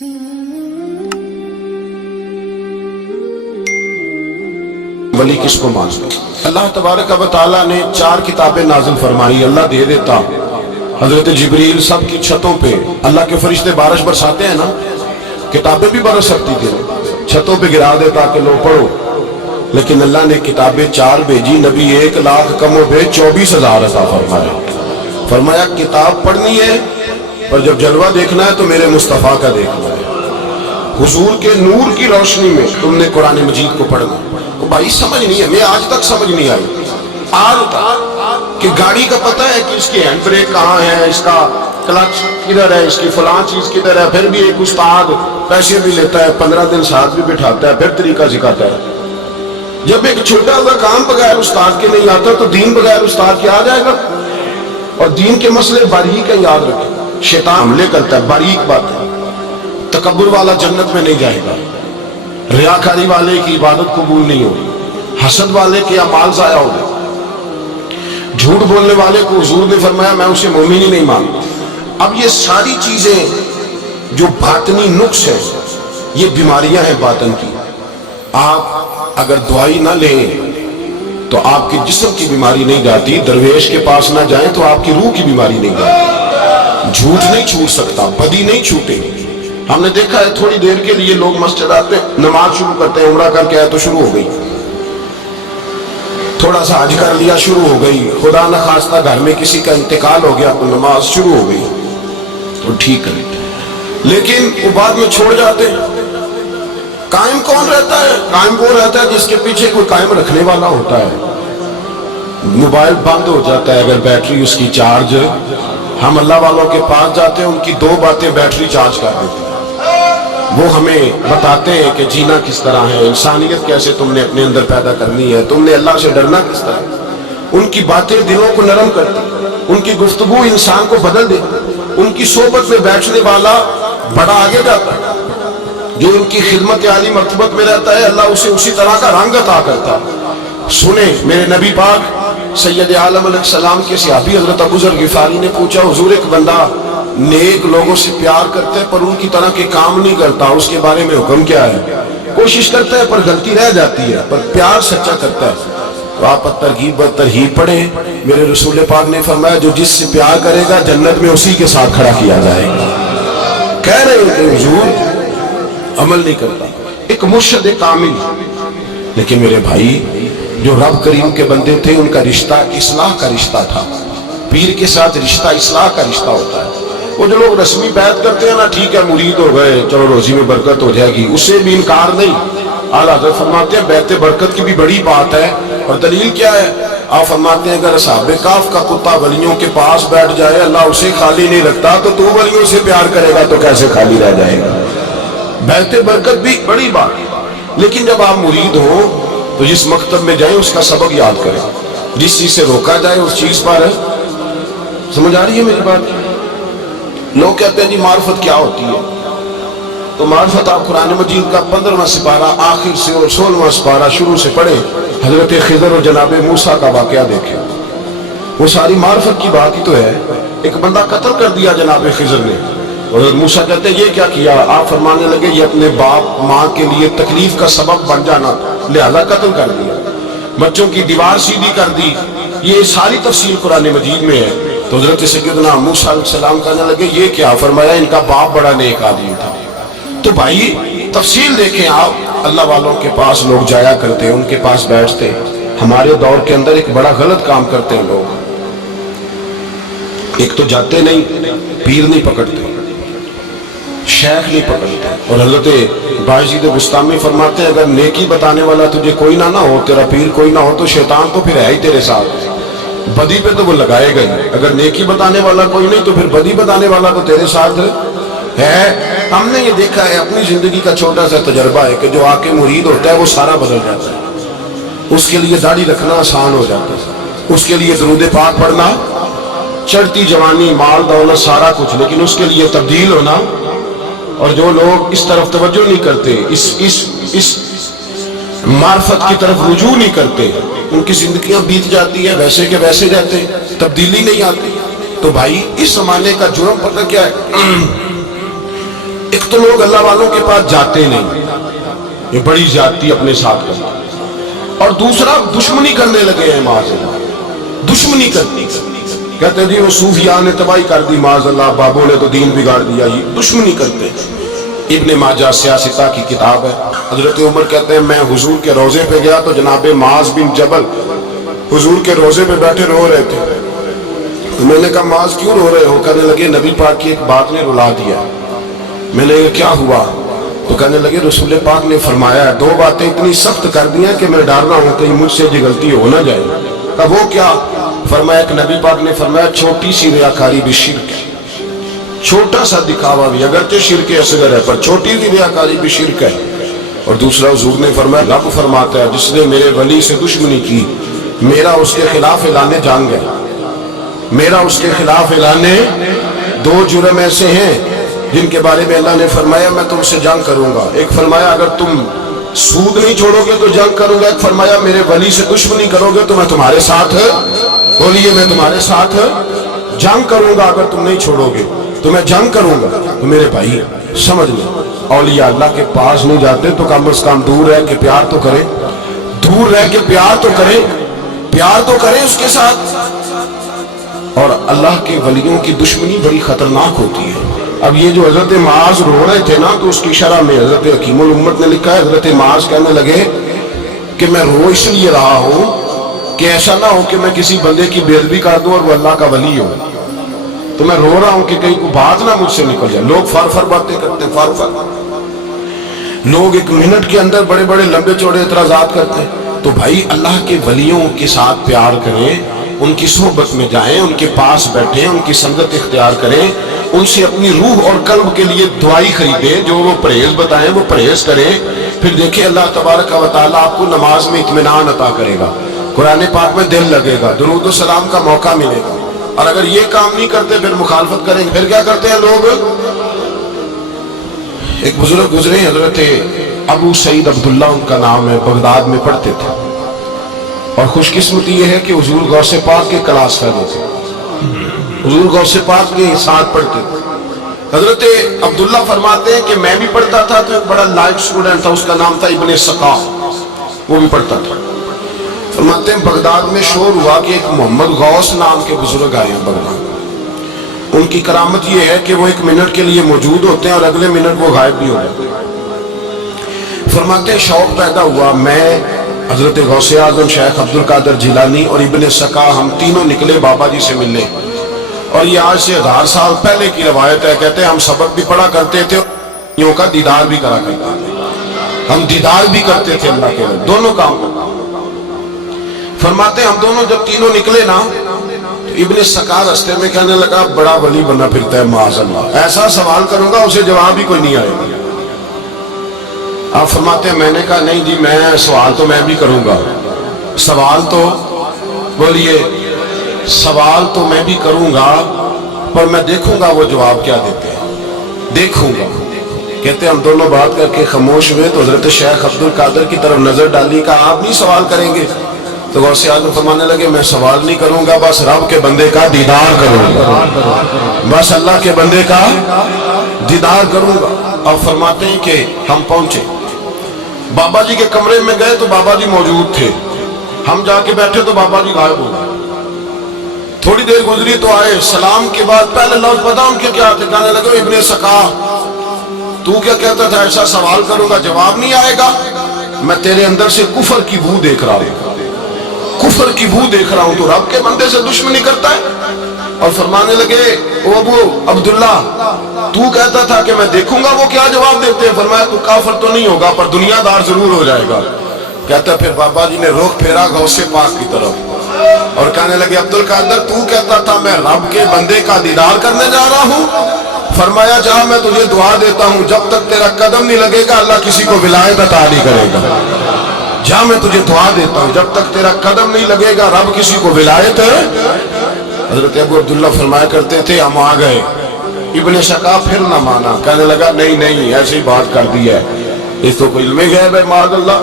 ولی کس کو مانتے؟ اللہ تبارک و تعالیٰ نے 4 کتابیں نازل فرمائی، اللہ دے دیتا حضرت جبریل سب کی چھتوں پہ، اللہ کے فرشتے بارش برساتے ہیں نا، کتابیں بھی برس سکتی تھی، چھتوں پہ گرا دیتا کہ لو پڑھو، لیکن اللہ نے کتابیں 4 بھیجی، نبی 1 لاکھ کم و بیش 24,000 عطا فرمایا کتاب پڑھنی ہے، پر جب جلوہ دیکھنا ہے تو میرے مصطفیٰ کا دیکھنا ہے، حضور کے نور کی روشنی میں تم نے قرآن مجید کو پڑھنا۔ تو بھائی سمجھ نہیں ہے، میں آج تک سمجھ نہیں آئی آج تک کہ گاڑی کا پتہ ہے کہ اس کی ہینڈ بریک کہاں ہے، اس کا کلچ کدھر ہے، اس کی فلاں چیز کدھر ہے، پھر بھی ایک استاد پیسے بھی لیتا ہے، 15 دن ساتھ بھی بٹھاتا ہے، پھر طریقہ سکھاتا ہے۔ جب ایک چھوٹا سا کام بغیر استاد کے نہیں آتا تو دین بغیر استاد کے آ جائے گا؟ اور دین کے مسئلے باریک ہے، یاد رکھیں، شیطان حملے کرتا ہے، باریک بات ہے۔ تکبر والا جنت میں نہیں جائے گا، ریاکاری والے کی عبادت قبول نہیں ہوگی، حسد والے کے اعمال ضائع ہو گئے، جھوٹ بولنے والے کو حضور نے فرمایا میں اسے مومن ہی نہیں مانتا۔ اب یہ ساری چیزیں جو باطنی نقص ہیں، یہ بیماریاں ہیں باطن کی، آپ اگر دوائی نہ لیں تو آپ کے جسم کی بیماری نہیں جاتی، درویش کے پاس نہ جائیں تو آپ کی روح کی بیماری نہیں جاتی، جھوٹ نہیں چھوٹ سکتا، بدی نہیں چھوٹے۔ ہم نے دیکھا ہے تھوڑی دیر کے لیے لوگ مسجد آتے ہیں، نماز شروع کرتے ہیں، عمرہ کر کے آئے تو شروع ہو گئی، تھوڑا سا حج کر لیا شروع ہو گئی، خدا نخواستہ گھر میں کسی کا انتقال ہو گیا تو نماز شروع ہو گئی، تو ٹھیک ہے، لیکن وہ بعد میں چھوڑ جاتے ہیں۔ قائم کون رہتا ہے؟ قائم وہ رہتا ہے جس کے پیچھے کوئی قائم رکھنے والا ہوتا ہے۔ موبائل بند ہو جاتا ہے اگر بیٹری اس کی چارج، ہم اللہ والوں کے پاس جاتے ہیں، ان کی 2 باتیں بیٹری چارج کر دیتے ہیں، وہ ہمیں بتاتے ہیں کہ جینا کس طرح ہے، انسانیت کیسے تم نے اپنے اندر پیدا کرنی ہے، تم نے اللہ سے ڈرنا کس طرح۔ ان کی باتیں دلوں کو نرم کرتی، ان کی گفتگو انسان کو بدل دیتی، ان کی صحبت میں بیٹھنے والا بڑا آگے جاتا ہے، جو ان کی خدمت عالی مرتبت میں رہتا ہے اللہ اسے اسی طرح کا رنگ عطا کرتا ہے۔ سنیں میرے نبی پاک سید عالم علیہ السلام کے صحابی حضرت ابو ذر غفاری نے پوچھا حضور ایک بندہ نیک لوگوں سے پیار کرتا ہے پر ان کی طرح کے کام نہیں کرتا، اس کے بارے میں حکم کیا ہے؟ کوشش کرتا ہے پر غلطی رہ جاتی ہے، پر پیار سچا کرتا ہے۔ تو آپ ترغیب و ترہیب پڑھیں، میرے رسول پاک نے فرمایا جو جس سے پیار کرے گا جنت میں اسی کے ساتھ کھڑا کیا جائے گا۔ کہہ رہے ہیں کہ حضور عمل نہیں کرتا، ایک مرشد کامل، لیکن میرے بھائی جو رب کریم کے بندے تھے ان کا رشتہ اصلاح کا رشتہ تھا، پیر کے ساتھ رشتہ اصلاح کا رشتہ ہوتا ہے۔ وہ جو لوگ رسمی بیعت کرتے ہیں نا، ٹھیک ہے مرید ہو گئے چلو روزی میں برکت ہو جائے گی، اس سے بھی انکار نہیں۔ اعلیٰ حضرت فرماتے ہیں بیعت برکت کی بھی بڑی بات ہے، اور دلیل کیا ہے؟ آپ فرماتے ہیں اگر اصحاب کہف کا کتا ولیوں کے پاس بیٹھ جائے اللہ اسے خالی نہیں رکھتا، تو تو ولیوں سے پیار کرے گا تو کیسے خالی رہ جائے گا؟ بیعت برکت بھی بڑی بات، لیکن جب آپ مرید ہو تو جس مکتب میں جائیں اس کا سبق یاد کریں، جس چیز سے روکا جائے اس چیز پر سمجھ آ رہی ہے میری بات؟ لوگ کہتے ہیں جی معرفت کیا ہوتی ہے، تو معرفت آپ قرآن مجید کا 15واں سپارہ آخر سے اور 16واں سپارہ شروع سے پڑھیں، حضرت خضر اور جناب موسیٰ کا واقعہ دیکھیں، وہ ساری معرفت کی بات ہی تو ہے۔ ایک بندہ قتل کر دیا جناب خضر نے، اور حضرت موسیٰ کہتے ہیں یہ کیا کیا؟ آپ فرمانے لگے یہ اپنے باپ ماں کے لیے تکلیف کا سبب بن جانا، لہذا قتل کر دیا، بچوں کی دیوار سیدھی کر دی، یہ ساری تفصیل قرآن مجید میں ہے۔ تو حضرت سیدنا موسیٰ علیہ السلام کہنے لگے یہ کیا؟ فرمایا ان کا باپ بڑا نیک آدمی تھا۔ تو بھائی تفصیل دیکھیں آپ، اللہ والوں کے پاس لوگ جایا کرتے ہیں، ان کے پاس بیٹھتے ہیں۔ ہمارے دور کے اندر ایک بڑا غلط کام کرتے ہیں لوگ، ایک تو جاتے نہیں، پیر نہیں پکڑتے، شیخ نہیں پکڑتے، اور حضرت بایزید بستامی فرماتے ہیں اگر نیکی بتانے والا تجھے کوئی نہ ہو، تیرا پیر کوئی نہ ہو، تو شیطان تو پھر ہے ہی تیرے ساتھ، بدی پہ تو وہ لگائے گا ہی۔ اگر نیکی بتانے والا کوئی نہیں تو پھر بدی بتانے والا تو تیرے ساتھ ہے۔ ہم نے یہ دیکھا ہے، اپنی زندگی کا چھوٹا سا تجربہ ہے کہ جو آ کے مرید ہوتا ہے وہ سارا بدل جاتا ہے، اس کے لیے داڑھی رکھنا آسان ہو جاتا ہے، اس کے لیے درود پاک پڑھنا، چڑھتی جوانی مال دولت سارا کچھ، لیکن اس کے لیے تبدیل ہونا۔ اور جو لوگ اس طرف توجہ نہیں کرتے، اس معرفت کی طرف رجوع نہیں کرتے، ان کی زندگیاں بیت جاتی ہے ویسے کے ویسے جاتے، تبدیلی نہیں آتی۔ تو بھائی اس زمانے کا جرم پتہ کیا ہے؟ ایک تو لوگ اللہ والوں کے پاس جاتے نہیں، یہ بڑی زیادتی اپنے ساتھ کرتے ہیں، اور دوسرا دشمنی کرنے لگے ہیں معاذ اللہ، دشمنی کرتی کہتے ہیں جی وہ صوفیاء نے تباہی کر دی معاذ اللہ، بابوں نے تو دین بگاڑ دیا، یہ دشمنی کرتے ہیں۔ ابن ماجہ سیاستہ کی کتاب ہے، حضرت عمر کہتے ہیں میں حضور کے روضے پہ گیا تو جناب معاذ بن جبل حضور کے روضے پہ بیٹھے رو رہے تھے، تو میں نے کہا معاذ کیوں رو رہے ہو؟ کہنے لگے نبی پاک کی ایک بات نے رلا دیا۔ میں نے کہا کیا ہوا؟ تو کہنے لگے رسول پاک نے فرمایا ہے، دو باتیں اتنی سخت کر دی ہیں کہ میں ڈر رہا ہوں کہیں مجھ سے یہ غلطی ہو نہ جائے۔ کہا وہ کیا؟ فرمایا ایک نبی پاک نے فرمایا چھوٹی سی ریاکاری بھی شرک ہے، چھوٹا سا دکھاوا بھی اگرچہ شرک اصغر ہے پر چھوٹی سی ریاکاری بھی شرک ہے۔ اور دوسرا حضور نے فرمایا رب فرماتا ہے جس نے میرے ولی سے دشمنی کی میرا اس کے خلاف اعلان جنگ ہے، میرا اس کے خلاف اعلان، دو جرم ایسے ہیں جن کے بارے میں اللہ نے فرمایا میں تم سے جنگ کروں گا، ایک فرمایا اگر تم سود نہیں چھوڑو گے تو جنگ کروں گا، ایک فرمایا میرے ولی سے دشمنی کرو گے تو میں تمہارے ساتھ، بولیے میں تمہارے ساتھ جنگ کروں گا، اگر تم نہیں چھوڑو گے تو میں جنگ کروں گا۔ تو میرے بھائی سمجھ لیں اولیاء اللہ کے پاس نہیں جاتے تو کم از کم دور رہ کے پیار تو کریں، دور رہ کے پیار تو کریں، پیار تو کریں اس کے ساتھ۔ اور اللہ کے ولیوں کی دشمنی بڑی خطرناک ہوتی ہے۔ اب یہ جو حضرت معاذ رو رہے تھے نا تو اس کی شرح میں حضرت حکیم الامت نے لکھا ہے، حضرت معاذ کہنے لگے کہ میں رو اس لیے رہا ہوں کہ ایسا نہ ہو کہ میں کسی بندے کی بے ادبی کر دوں اور وہ اللہ کا ولی ہو، تو میں رو رہا ہوں کہ کہیں کوئی بات نہ مجھ سے نکل جائے۔ لوگ فار باتیں کرتے ہیں، فار لوگ ایک منٹ کے اندر بڑے بڑے لمبے چوڑے اعتراضات کرتے ہیں۔ تو بھائی اللہ کے ولیوں کے ساتھ پیار کریں، ان کی صحبت میں جائیں، ان کے پاس بیٹھیں، ان کی سنگت اختیار کریں، ان سے اپنی روح اور قلب کے لیے دعائی خریدیں، جو وہ پرہیز بتائیں وہ پرہیز کریں، پھر دیکھیں اللہ تبارک و تعالیٰ آپ کو نماز میں اطمینان عطا کرے گا، قرآن پاک میں دل لگے گا، درود و سلام کا موقع ملے گا۔ اور اگر یہ کام نہیں کرتے پھر مخالفت کریں گے، پھر کیا کرتے ہیں لوگ؟ ایک بزرگ گزرے حضرت ابو سعید عبداللہ ان کا نام ہے، بغداد میں پڑھتے تھے، اور خوش قسمتی یہ ہے کہ حضور غوث پاک کے کلاس فیلو تھے، حضور غوث پاک کے ساتھ پڑھتے تھے۔ حضرت عبداللہ فرماتے ہیں کہ میں بھی پڑھتا تھا تو ایک بڑا لائق سٹوڈنٹ تھا، اس کا نام تھا ابن سقا، وہ بھی پڑھتا تھا۔ فرماتے ہیں بغداد میں شور ہوا کہ ایک محمد غوث نام کے بزرگ آئے ہیں بغداد، ان کی کرامت یہ ہے کہ وہ ایک منٹ کے لیے موجود ہوتے ہیں اور اگلے منٹ وہ غائب بھی ہو جاتے ہیں۔ فرماتے ہیں شوق پیدا ہوا، میں حضرت غوث اعظم شیخ عبد القادر جیلانی اور ابن سقا ہم تینوں نکلے بابا جی سے ملنے، اور یہ آج سے 1000 سال پہلے کی روایت ہے، کہتے ہیں ہم سبق بھی پڑھا کرتے تھے اور کا دیدار بھی کرا کرتے تھے، ہم دیدار بھی کرتے تھے اللہ کے، دونوں کام۔ فرماتے ہیں ہم دونوں جب تینوں نکلے نا تو ابن سقا رستے میں کہنے لگا بڑا ولی بنا پھرتا ہے معاذ اللہ، ایسا سوال کروں گا اسے جواب ہی کوئی نہیں آئے گا۔ آپ فرماتے ہیں میں نے کہا نہیں جی میں سوال تو میں بھی کروں گا، سوال تو بولیے سوال تو میں بھی کروں گا، پر میں دیکھوں گا وہ جواب کیا دیتے ہیں، دیکھوں گا۔ کہتے ہیں ہم دونوں بات کر کے خاموش ہوئے تو حضرت شیخ عبد القادر کی طرف نظر ڈالی، کہا آپ نہیں سوال کریں گے؟ تو غوث اعظم فرمانے لگے میں سوال نہیں کروں گا، بس رب کے بندے کا دیدار کروں گا، بس اللہ کے بندے کا دیدار کروں گا۔ اور فرماتے ہیں کہ ہم پہنچے بابا جی کے کمرے میں، گئے تو بابا جی موجود تھے، ہم جا کے بیٹھے تو بابا جی غائب ہو گئے۔ تھوڑی دیر گزری تو آئے، سلام کے بعد پہلے لفظ پتا ان کے کیا تھے، کہنے لگے ابن سقا تو کیا کہتا تھا ایسا سوال کروں گا جواب نہیں آئے گا؟ میں تیرے اندر سے کفر کی بو دیکھ رہا ہوں، کفر کی بو دیکھ رہا ہوں، تو رب کے بندے سے دشمنی کرتا ہے۔ اور فرمانے لگے او ابو عبداللہ تو کہتا تھا کہ میں دیکھوں گا وہ کیا جواب دیتے ہیں، فرمایا تو کافر تو نہیں ہوگا پر دنیا دار ضرور ہو جائے گا۔ کہتا پھر بابا جی نے رخ پھیرا غوث پاک کی طرف اور کہنے لگے عبد القادر تو کہتا تھا میں رب کے بندے کا دیدار کرنے جا رہا ہوں، فرمایا جہاں میں تجھے دعا دیتا ہوں جب تک تیرا قدم نہیں لگے گا اللہ کسی کو ولایت عطا نہیں کرے گا، جہاں میں تجھے دعا دیتا ہوں جب تک تیرا قدم نہیں لگے گا رب کسی کو ولایت۔ حضرت ابو عبداللہ فرمایا کرتے تھے ہم آ گئے، ابن سقا پھر نہ مانا، کہنے لگا نہیں نہیں ایسی ہی بات کر دی ہے، اس تو کوئی علم غیب ہے معاذ اللہ۔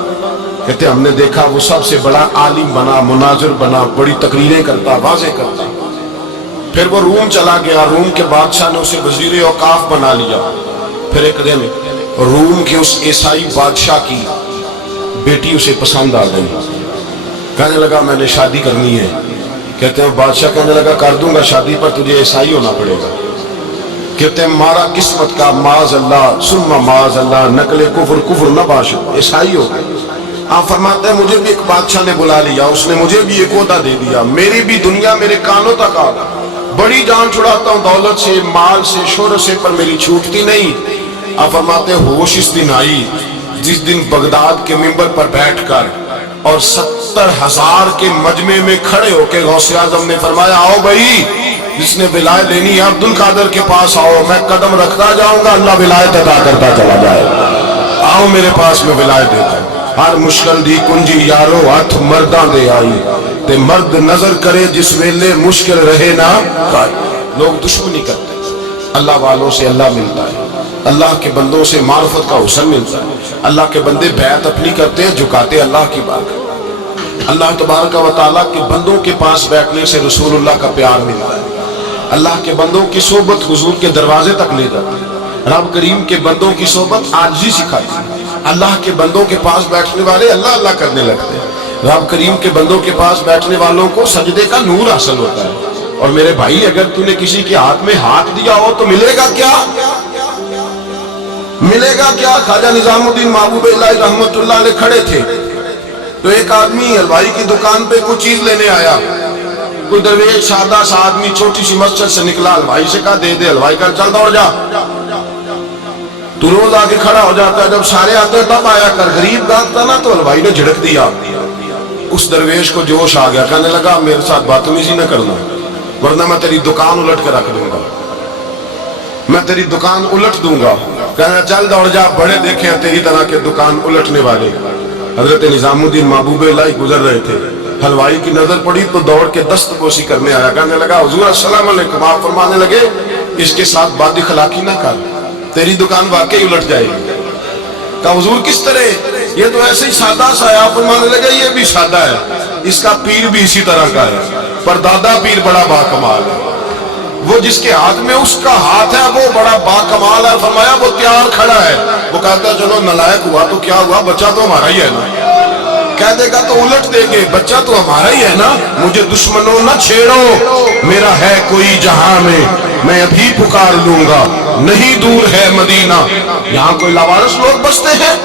کہتے ہم نے دیکھا وہ سب سے بڑا عالم بنا، مناظر بنا، بڑی تقریریں کرتا، واضح کرتا، پھر وہ روم چلا گیا، روم کے بادشاہ نے اسے وزیر اوقاف بنا لیا، پھر ایک دن روم کے اس عیسائی بادشاہ کی بیٹی اسے پسند آ گئی، کہنے لگا میں نے شادی کرنی ہے۔ کہتے ہیں بادشاہ کہنے لگا کر دوں گا شادی، پر تجھے عیسائی ہونا پڑے گا۔ کہتے ہیں مارا قسمت کا معاذ اللہ ثم معاذ اللہ، نقل کفر کفر نہ باشد، عیسائی ہو گئے۔ آپ فرماتے ہیں مجھے بھی ایک بادشاہ نے بلا لیا، اس نے مجھے بھی ایک عہدہ دے دیا، میری بھی دنیا میرے کانوں تک آ گئی، بڑی جان چھڑاتا ہوں دولت سے، مال سے، شہرت سے، پر میری چھوٹتی نہیں۔ آپ فرماتے ہیں ہوش اس دن آئی جس دن بغداد کے منبر پر بیٹھ کر اور 70,000 کے مجمع میں کھڑے ہو کے غوث اعظم نے فرمایا آؤ بھائی، جس نے ولایت لینی ہے عبد القادر کے پاس آؤ، میں قدم رکھتا جاؤں گا، اللہ ولایت عطا کرتا چلا جائے، آؤ میرے پاس میں ولایت دیتا ہوں۔ ہر مشکل دی کنجی یارو ہاتھ مرداں دے آئی، تے مرد نظر کرے جس ویلے مشکل رہے نا کائی۔ لوگ دشمنی کرتے اللہ والوں سے اللہ ملتا ہے، اللہ کے بندوں سے معرفت کا حسن ملتا ہے، اللہ کے بندے بیعت اپنی کرتے ہیں، جھکاتے اللہ کی بات۔ اللہ تبارک و تعالیٰ کے بندوں کے پاس بیٹھنے سے رسول اللہ کا پیار ملتا ہے، اللہ کے بندوں کی صحبت حضور کے دروازے تک لے جاتی ہے، رب کریم کے بندوں کی صحبت عاجزی سکھاتی ہے، اللہ کے بندوں کے پاس بیٹھنے والے اللہ اللہ کرنے لگتے ہیں، رب کریم کے بندوں کے پاس بیٹھنے والوں کو سجدے کا نور حاصل ہوتا ہے۔ اور میرے بھائی اگر تو نے کسی کے ہاتھ میں ہاتھ دیا ہو تو ملے گا کیا؟ ملے گا کیا؟ خواجہ نظام الدین محبوب اللہ رحمت اللہ علیہ کھڑے تھے تو ایک آدمی حلوائی کی دکان پہ کچھ چیز لینے آیا، کوئی درویش سادہ سا آدمی چھوٹی سی مسجد سے نکلا، حلوائی سے کہا دے دے، حلوائی کہا چل دوڑ جا، تو روز آگے کھڑا ہو جاتا ہے، جب سارے آتے تب آیا کر، غریب گاہک تھا نا تو حلوائی نے جھڑک دیا۔ اس درویش کو جوش آ گیا، کہنے لگا میرے ساتھ بدتمیزی نہ کرنا ورنہ میں تیری دکان الٹ کے رکھ دوں گا، میں تیری دکان الٹ دوں گا۔ کہنا چل دوڑ جا، بڑے دیکھے ہیں تیری طرح کے دکان الٹنے والے۔ حضرت نظام الدین محبوب اللہ گزر رہے تھے، حلوائی کی نظر پڑی تو دوڑ کے دست بوسی کرنے آیا، کہنے لگا حضور السلام علیکم۔ آپ فرمانے لگے اس کے ساتھ بد اخلاقی نہ کر، تیری دکان واقعی الٹ جائے گی۔ کہا حضور کس طرح؟ یہ تو ایسے ہی سادہ سا ہے۔ آپ فرمانے لگے یہ بھی سادہ ہے، اس کا پیر بھی اسی طرح کا ہے، پر دادا پیر بڑا باکمال ہے، وہ جس کے ہاتھ میں اس کا ہاتھ ہے وہ بڑا باکمال ہے۔ فرمایا وہ تیار کھڑا ہے، وہ کہتا ہے چلو نالائق ہوا تو کیا ہوا، بچہ تو ہمارا ہی ہے نا، کہہ دے گا تو الٹ دیں گے، بچہ تو ہمارا ہی ہے نا، مجھے دشمنوں نہ چھیڑو، میرا ہے کوئی جہاں میں ابھی پکار لوں گا، نہیں دور ہے مدینہ۔ یہاں کوئی لاوارث لوگ بستے ہیں،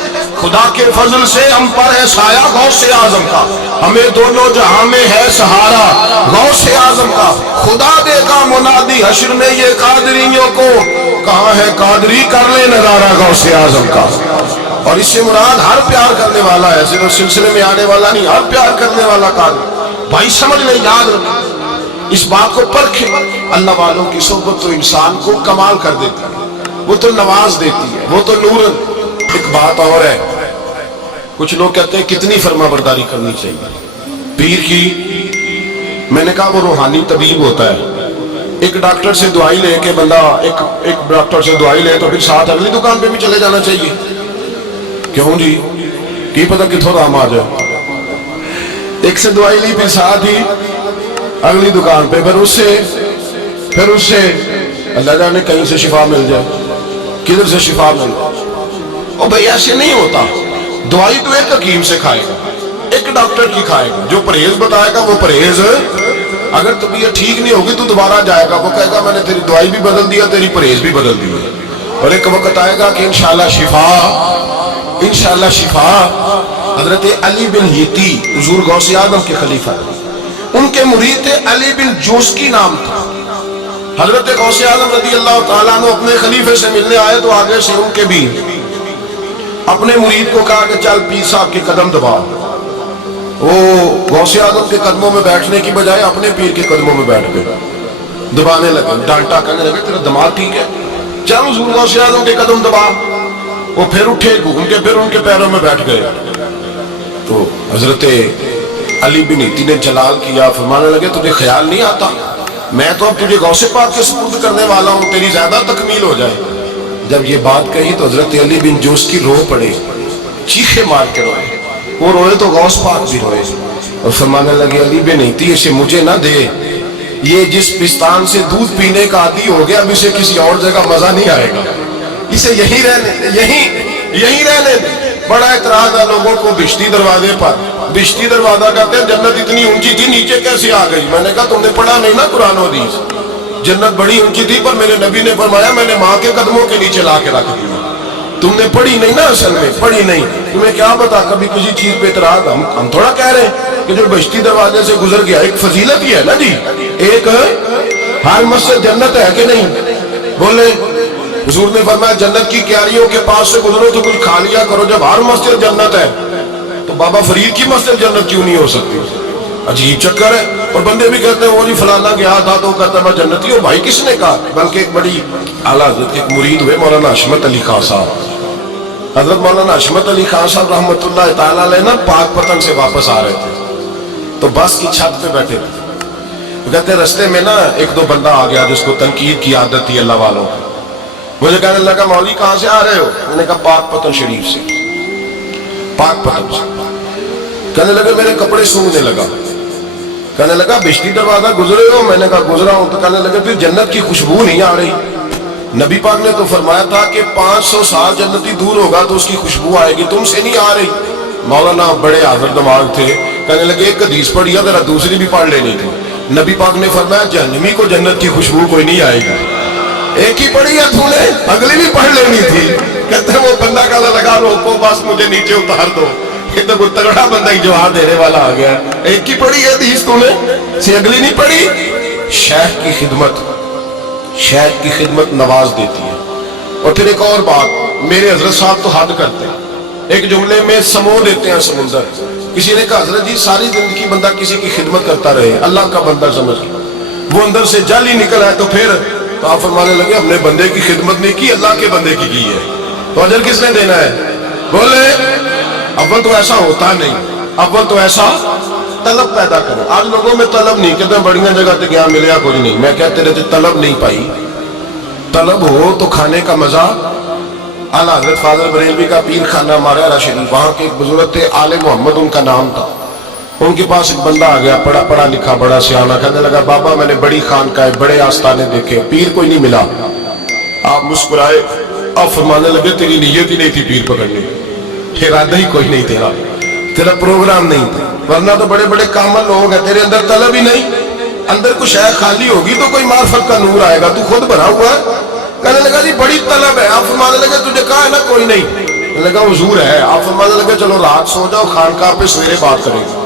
خدا کے فضل سے ہم پر ہے سایہ غوث اعظم کا، ہمیں دونوں جہاں میں ہے سہارا غوث اعظم کا۔ خدا دے گا منادی حشر میں یہ قادریوں کو، کہاں ہے قادری کر لے نظارہ غوث اعظم کا۔ اور اس سے مراد ہر پیار کرنے والا ہے، صرف سلسلے میں آنے والا نہیں، ہر پیار کرنے والا قادر۔ بھائی سمجھ لیں، یاد رکھیں، اس بات کو پرکھیں، اللہ والوں کی صحبت تو انسان کو کمال کر دیتی ہے، وہ تو نواز دیتی ہے، وہ تو نور۔ ایک بات اور ہے، کچھ لوگ کہتے ہیں کتنی فرما برداری کرنی چاہیے پیر کی؟ میں نے کہا وہ روحانی طبیب ہوتا ہے، ایک ڈاکٹر سے دوائی لے کے بندہ ایک ڈاکٹر سے دوائی لے تو پھر ساتھ اگلی دکان پہ بھی چلے جانا چاہیے، کیوں جی؟ کی پتہ کتھوں رام آ جائے، ایک سے دوائی لی پھر ساتھ ہی اگلی دکان پہ، پھر اس سے اللہ جانے کہیں سے شفا مل جائے، کدھر سے شفا مل جائے۔ اور بھئی ایسے نہیں ہوتا، دوائی تو ایک حکیم سے کھائے گا، ایک ڈاکٹر کی کھائے گا، جو پرہیز بتائے گا وہ پرہیز، اگر طبیعت ٹھیک نہیں ہوگی تو دوبارہ جائے گا، وہ کہے گا میں نے تیری دوائی بھی بدل دیا، تیری پرہیز بھی بدل دیا، اور ایک وقت آئے گا کہ انشاءاللہ شفا۔ حضرت علی بن ہیتی حضور غوث اعظم کے خلیفہ، ان کے مرید تھے علی بن جوسکی نام تھا۔ حضرت غوث اعظم رضی اللہ تعالیٰ عنہ اپنے خلیفے سے ملنے آئے تو آگے سے ان کے بھی اپنے مرید کو کہا کہ چل پیر صاحب کے قدم دبا۔ وہ غوث اعظم کے قدموں میں بیٹھنے کی بجائے اپنے پیر کے قدموں میں بیٹھ گئے، دبانے لگے، ڈانٹا، کہنے لگے تیرا دماغ ٹھیک ہے، چل حضور غوث اعظم کے قدم دبا۔ وہ پھر اٹھے، گھوم کے پھر ان کے پیروں میں بیٹھ گئے۔ تو حضرت علی بن ہیتی نے جلال کیا، فرمانے لگے تجھے خیال نہیں آتا میں تو اب تجھے غوث پاک کے سپرد کرنے والا ہوں، تیری زیادہ تکمیل ہو جائے۔ جب یہ بات کہی تو حضرت علی بن جوسکی رو پڑے، چیخے مار کے روئے، وہ روئے تو غوث پاک بھی روئے، اور فرمانے لگے علی بن ہیتی اسے مجھے نہ دے، یہ جس پستان سے دودھ پینے کا عادی ہو گیا اب اسے کسی اور جگہ مزہ نہیں آئے گا، اسے یہیں رہنے دیں۔ بڑا اعتراض ہے لوگوں کو بشتی دروازے پر۔ بشتی دروازہ کہتے ہیں جنت اتنی اونچی تھی نیچے کیسے آ گئی؟ میں نے کہا تم نے پڑھا نہیں نا قرآن و حدیث، جنت بڑی اونچی تھی پر میرے نبی نے فرمایا میں نے ماں کے قدموں کے نیچے لا کے رکھ دیا۔ تم نے پڑھی نہیں نا، اصل میں پڑھی نہیں، تمہیں کیا پتا کبھی کسی چیز پہ اعتراض۔ ہم تھوڑا کہہ رہے ہیں کہ جو بشتی دروازے سے گزر گیا، ایک فضیلت ہی ہے نا جی، ایک ہر مسجد جنت ہے کہ نہیں؟ بولے حضور نے فرمایا جنت کی کیاریوں کے پاس سے گزرو تو کچھ کھا لیا کرو۔ جب ہر مسجد جنت ہے تو بابا فرید کی مسجد جنت کیوں نہیں ہو سکتی؟ عجیب چکر ہے۔ اور بندے بھی کہتے ہیں وہ جی فلانا گیا تھا تو کہتا میں جنتی ہوں۔ بھائی کس نے کہا؟ بلکہ ایک بڑی اعلیٰ حضرت کے مرید ہوئے مولانا حشمت علی خان صاحب، حضرت مولانا حشمت علی خان صاحب رحمۃ اللہ تعالیٰ علیہ نا پاک پتن سے واپس آ رہے تھے تو بس کی چھت پہ بیٹھے تھے۔ کہتے رستے میں نا ایک دو بندہ آ گیا جس کو تنقید کی عادت تھی اللہ والوں کو۔ مجھے کہنے لگا مولوی کہاں سے آ رہے ہو؟ میں نے کہا پاک پتن شریف سے۔ پاک پتن سے کہنے لگا میرے کپڑے سونگنے لگا۔ کہنے لگا بشتی دروازہ گزرے ہو؟ میں نے کہا گزرا ہوں۔ تو کہنے لگا پھر جنت کی خوشبو نہیں آ رہی؟ نبی پاک نے تو فرمایا تھا کہ 500 سال جنتی دور ہوگا تو اس کی خوشبو آئے گی، تم سے نہیں آ رہی۔ مولانا بڑے حاضر دماغ تھے، کہنے لگے ایک حدیث پڑھی ہے ذرا دوسری بھی پڑھ لینی تھی۔ نبی پاک نے فرمایا جہنمی کو جنت کی خوشبو کوئی نہیں آئے گی۔ ایک ہی پڑھی ہے تو نے، اگلی بھی پڑھ لینی تھی۔ کہتے ہیں وہ بندہ کہنے لگا روکو بس مجھے نیچے اتار دو۔ یہ تو کوئی تگڑا بندہ ہی جواب دینے والا آ گیا، ایک ہی پڑھی ہے حدیث تو نے، سی اگلی نہیں پڑھی۔ شیخ کی خدمت نواز دیتی ہے۔ اور پھر ایک اور بات، میرے حضرت صاحب تو حد کرتے ہیں، ایک جملے میں سمو دیتے ہیں سمندر۔ کسی نے کہا حضرت جی ساری زندگی بندہ کسی کی خدمت کرتا رہے اللہ کا بندہ سمجھ کے، وہ اندر سے جل ہی نکل آئے تو پھر تو آپ فرمانے لگے اپنے بندے کی خدمت نہیں کی، اللہ کے بندے کی ہے، تو اجر کس نے دینا ہے؟ بولے اول تو ایسا ہوتا نہیں، اول تو ایسا طلب پیدا کرو۔ آج لوگوں میں طلب نہیں، کہتے ہیں بڑیاں جگہ تے گیا ملیا کچھ نہیں۔ میں کہتے رہتے طلب نہیں پائی، طلب ہو تو کھانے کا مزہ۔ اعلیٰ حضرت فاضل بریلوی کا پیر خانہ ماریا شریف، وہاں کے ایک بزرگ تھے آل محمد ان کا نام تھا۔ ان کے پاس ایک بندہ آ گیا، پڑھا لکھا بڑا سیانا، کہنے لگا بابا میں نے بڑی خانقاہیں بڑے آستانے دیکھے، پیر کوئی نہیں ملا۔ آپ مسکرائے، آپ فرمانے لگے تیری نیت ہی نہیں تھی پیر پکڑنے، ارادہ ہی کوئی نہیں تیرا پروگرام نہیں تھا، ورنہ تو بڑے بڑے کامل لوگ ہیں، تیرے اندر طلب ہی نہیں۔ اندر کچھ شے خالی ہوگی تو کوئی معرفت کا نور آئے گا، تو خود بھرا ہوا ہے۔ کہنے لگا جی بڑی طلب ہے۔ آپ فرمانے لگے تجھے کہا ہے نا کوئی نہیں؟ کہنے لگا حضور ہے۔ آپ فرمانے لگے چلو رات سو جاؤ، خانقاہ پہ سویرے بات کریں گے۔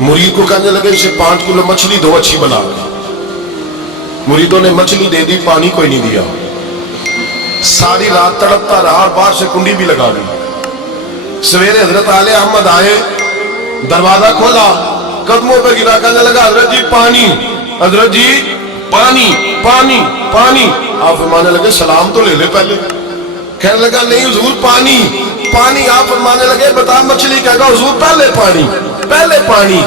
مرید کو کہنے لگے اسے 5 کلو مچھلی دو اچھی بنا کے۔ مریدوں نے مچھلی دے دی، پانی کوئی نہیں دیا۔ ساری رات تڑپتا رہا اور باہر سے کنڈی بھی لگا دی۔ سویرے حضرت آل احمد آئے، دروازہ کھولا، قدموں پہ گرا، کہنے لگا حضرت جی پانی، حضرت جی پانی پانی پانی۔ آپ فرمانے لگے سلام تو لے لے پہلے۔ کہنے لگا نہیں حضور پانی پانی۔ آپ فرمانے لگے بتا مچھلی کہے گا حضور پہلے پانی پہلے پانی۔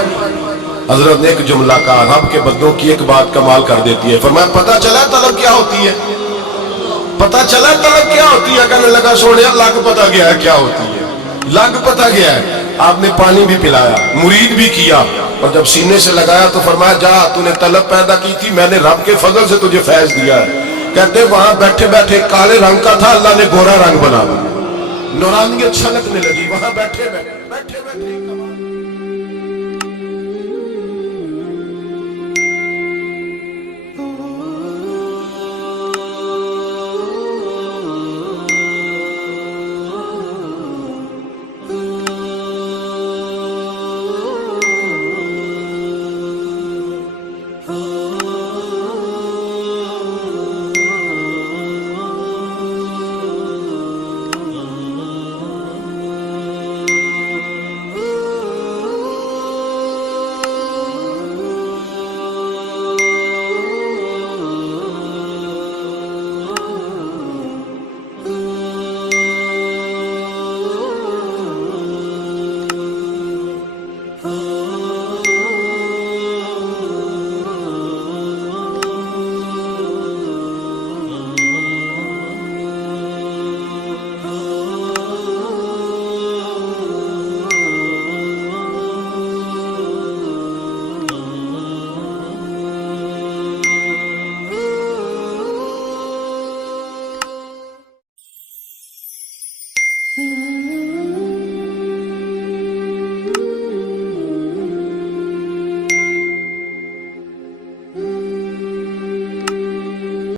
حضرت نے ایک جملہ کہا، رب کے بندوں کی ایک بات کمال کر دیتی ہے۔ فرمایا پتہ چلا طلب کیا ہوتی ہے؟ پتہ چلا طلب کیا ہوتی ہے؟ کہنے لگا سوڑیا لگ پتہ گیا ہے کیا ہوتی ہے، لگ پتہ گیا ہے۔ آپ نے پانی بھی پلایا، مرید بھی کیا، اور جب سینے سے لگایا تو فرمایا جا تو نے طلب پیدا کی تھی، میں نے رب کے فضل سے تجھے فیض دیا ہے۔ کہتے وہاں بیٹھے بیٹھے کالے رنگ کا تھا، اللہ نے گورا رنگ بنا دیا، نورانیت چھلکنے لگی وہاں بیٹھے بیٹھے